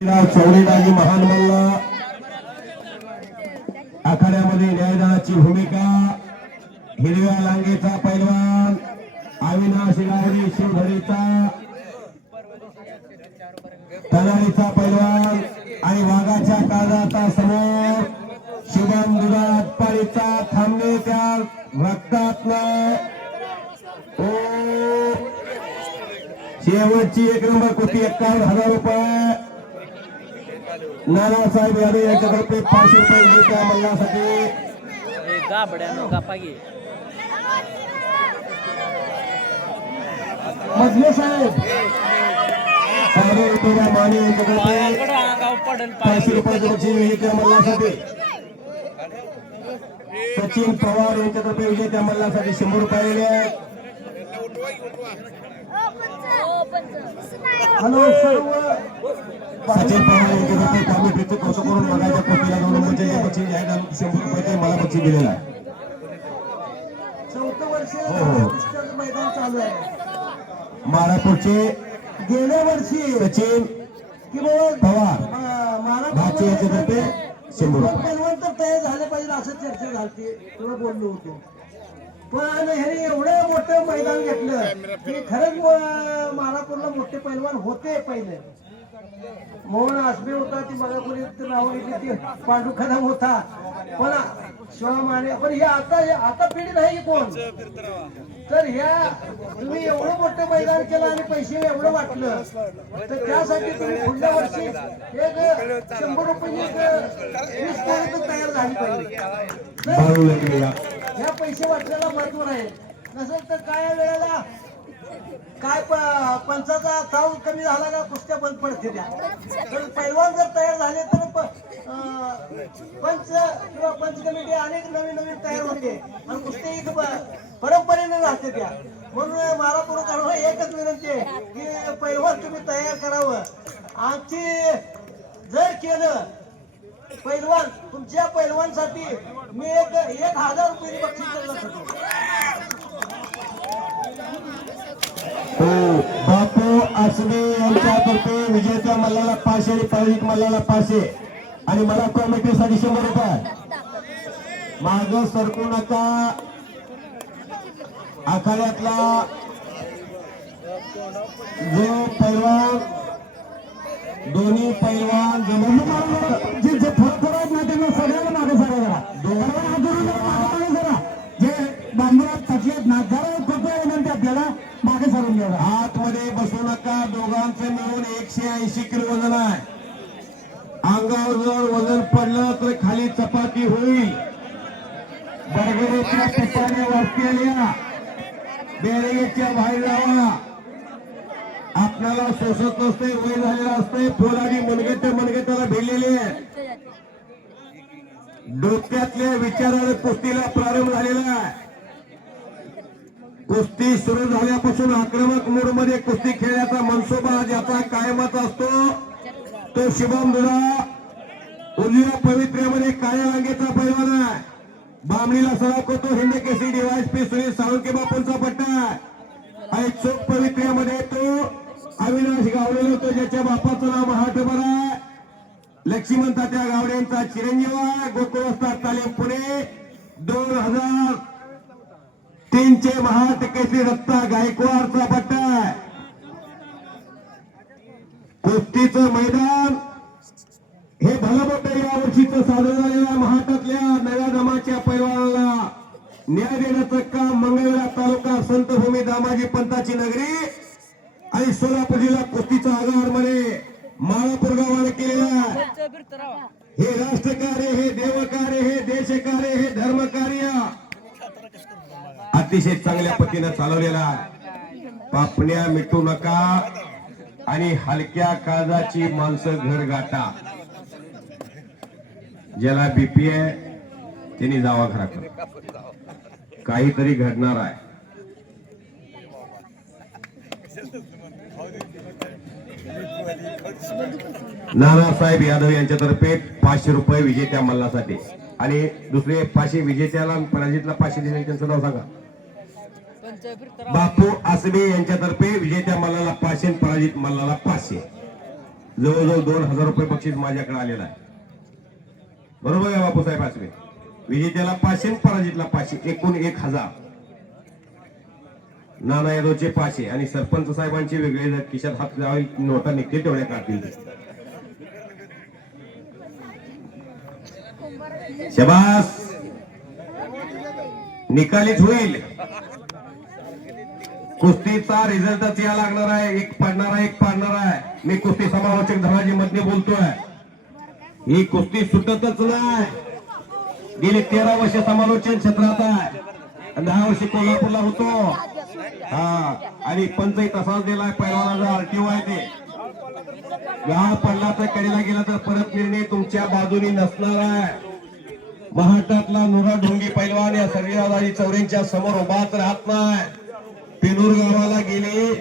चौरेदाजी महान मल्ल. आखाड्यामध्ये न्यायदानाची भूमिका. हिरव्या लांगेचा पैलवान. अविनाश गावडी शिवधरीचा तलारीचा पैलवान. आणि वाघाच्या काळाचा समोर शुभम दुधात पाळीचा थांबणे त्या रक्तात शेवटची एक नंबर कोटी एक्कावन्न हजार रुपये. नानासाहेब यादव यांच्यातर्फे पाचशे रुपये देत्या मल्लासाठी गाबड्यानो गप्पा घे. मजले साहेब. साहेब रुपया माने यांच्यातर्फे पाचशे रुपये द्यायची विजेत्या मल्लासाठी सचिन पवार यांच्यातर्फे विजेत्या मल्लासाठी शंभर रुपये आहेत. हॅलो सर्व. सचिन पवार कौतुक करून बघायच्या कोटीला दोन नंबरच्या या बक्षीस जाहीर झालं शंभर रुपये ते मला बक्षीस दिलेलं आहे. चौथं वर्ष हो, हो. मैदान चालू आहे. मारापूरचे गेल्या वर्षी सचिन पवार भाचे यांच्यातर्फे शंभर रुपये. तर तयार झाले पाहिजे असं चर्चा झाली तुला बोललो होतो. पण ह्याने एवढं मोठं मैदान घेतलं की खरंच मारापूरला मोठे पैलवान होते पहिले. मोहन आसबे होता ती मगा कोणी नाव घेतली ती पांडू कदम होता. पण शिवा माने पण हे आता आता पिढी नाही कोण? तर ह्या तुम्ही एवढं मोठं मैदान केलं आणि पैसे एवढं वाटलं. तर त्यासाठी तुम्ही पुढल्या वर्षी एक शंभर रुपये तयार झाली पाहिजे. ह्या पैसे वाटण्याला महत्त्व आहे नसेल तर काय वेळेला काय प- पंचाचा ताव कमी झाला का कुस्त्या बंद पडते त्या तर पैलवान जर तयार झाले तर प- पंच किंवा पंच कमिटी अनेक नवीन नवीन तयार होते. आणि कुस्त्या इथं परंपरेने राहते त्या म्हणून मला पुढे एकच विनंती आहे की पैलवान तुम्ही तयार करावं. आमची जर केलं पैलवान तुमच्या पैलवानसाठी मी एक एक हजार रुपये बक्षीस करत होतो. मल्लाला पाचशे आणि पराजित मल्लाला पाचशे. आणि मला कॉमिटीसाठी शंभर रुपये. माग सरकू नका. आखाड्यातला जो पैलवान दोन्ही पैलवान जमून ऐंशी किलो वजन आहे अंगावर जर वजन पडलं तर खाली चपाती होईल. बर्गरेच्या पिठाने वरती आल्या बेरगेच्या बाहेर लावा आपल्याला शोषत नसते वय झालेलं असते. पोलादी मनगट मनगटाला भिडलेले आहे. डोक्यातल्या विचाराने पुस्तीला प्रारंभ झालेला आहे. कुस्ती सुरू झाल्यापासून आक्रमक मूडमध्ये कुस्ती खेळण्याचा मनसोबा ज्याचा कायमच असतो तो शुभम दुधा उजव्या पवित्र्यामध्ये काळ्या रांगेचा पैलवान आहे. बामणीला सराव करतो हिंद केसी डिवायस सुनील साळुंके बापूंचा पट्टा आहे. आणि चोख पवित्र्यामध्ये तो अविनाश गावडे होतो ज्याच्या बापाचं नाव महाटबर आहे. लक्ष्मण तात्या गावड्यांचा चिरंजीव आहे. गोकुळस्तार तालीम पुणे. दोन हजार तीनचे महाटकेसरी रत्ता गायकवाडचा पट्टा कुस्तीचं मैदान. हे भलं मोठं या वर्षीचं साजरं झालेल्या महाटातल्या नव्या दमाच्या पैलवानाला न्याय देण्याचं काम मंगळवेढा तालुका संतभूमी दामाजी पंताची नगरी आणि सोलापूर जिल्हा कुस्तीचा आगारमध्ये माळापूर गावाने केलेला हे राष्ट्रकार्य हे देवकार्य हे देशकार्य हे धर्मकार्य. अतिशय चांगल्या पद्धतीनं चालवलेला पापण्या मिटू नका आणि हलक्या काळजाची माणसं घर गाठा. ज्याला बीपी आहे त्यांनी जावा घराकडे काहीतरी घडणार आहे. नानासाहेब यादव यांच्यातर्फे पाचशे रुपये विजेत्या मल्लासाठी. आणि दुसरे पाचशे विजेत्याला पराजितला पाचशे दिले नाव सांगा. बापू आसबे यांच्यातर्फे विजेत्या मल्लाला पाचशे पराजित मल्लाला पाचशे. जवळजवळ दोन हजार रुपये बक्षीस माझ्याकडे आलेलं आहे. बरोबर आहे बापूसाहेब आसबे विजेत्याला पाचशे पराजितला पाचशे एकूण एक हजार. नाना यादवचे पाचशे आणि सरपंच साहेबांचे वेगळे किशात हात नोटा निघते तेवढ्या काढतील शबास. निकालीच होईल. कुस्तीचा रिझल्टच या लागणार आहे. एक पडणार आहे एक पाडणार आहे. मी कुस्ती समालोचक धनाजी मध्ये बोलतोय. ही कुस्ती सुटतच नाही. गेली तेरा वर्ष समालोचन क्षेत्रात आहे. दहा वर्ष कोल्हापूरला होतो. हा. आणि पंचही तसाच दिलाय पैलवानाचा. आरटीओ आहे ते. गाव पडला तर कडेला गेला तर परत निर्णय तुमच्या बाजूनी नसणार आहे. महाराष्ट्रातला नुरा ढोंगी पैलवान या सर्वादाजी चौऱ्यांच्या समोर उभाच राहत नाही. पेनूर गावाला गेले.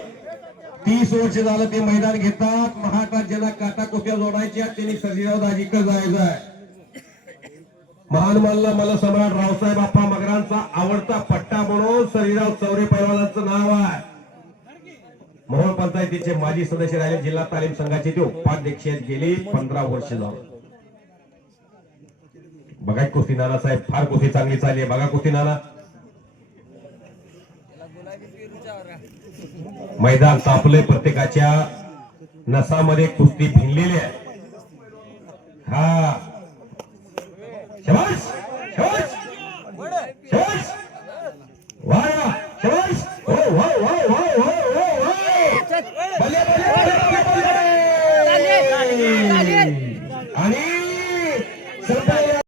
तीस वर्ष झालं ते मैदान घेतात. महाराष्ट्रात ज्यांना काटा जोडायच्या त्यांनी सजीराव दाजीकडे जायचं आहे. महान मानला मला सम्राट रावसाहेब आप्पा मगरांचा आवडता पट्टा म्हणून सजीराव चौरे पैलवानाचं नाव आहे. मोहोळ पंचायतीचे माजी सदस्य राहिले जिल्हा तालीम संघाचे ते उपाध्यक्ष गेले पंधरा वर्ष झालं. बघा कुस्ती नाना साहेब फार कुस्ती चांगली चालली आहे. बघा कुस्ती नाना. मैदान तापले प्रत्येकाच्या नसामध्ये कुस्ती भिनलेली आहे. हा. शबाश शबाश शबाश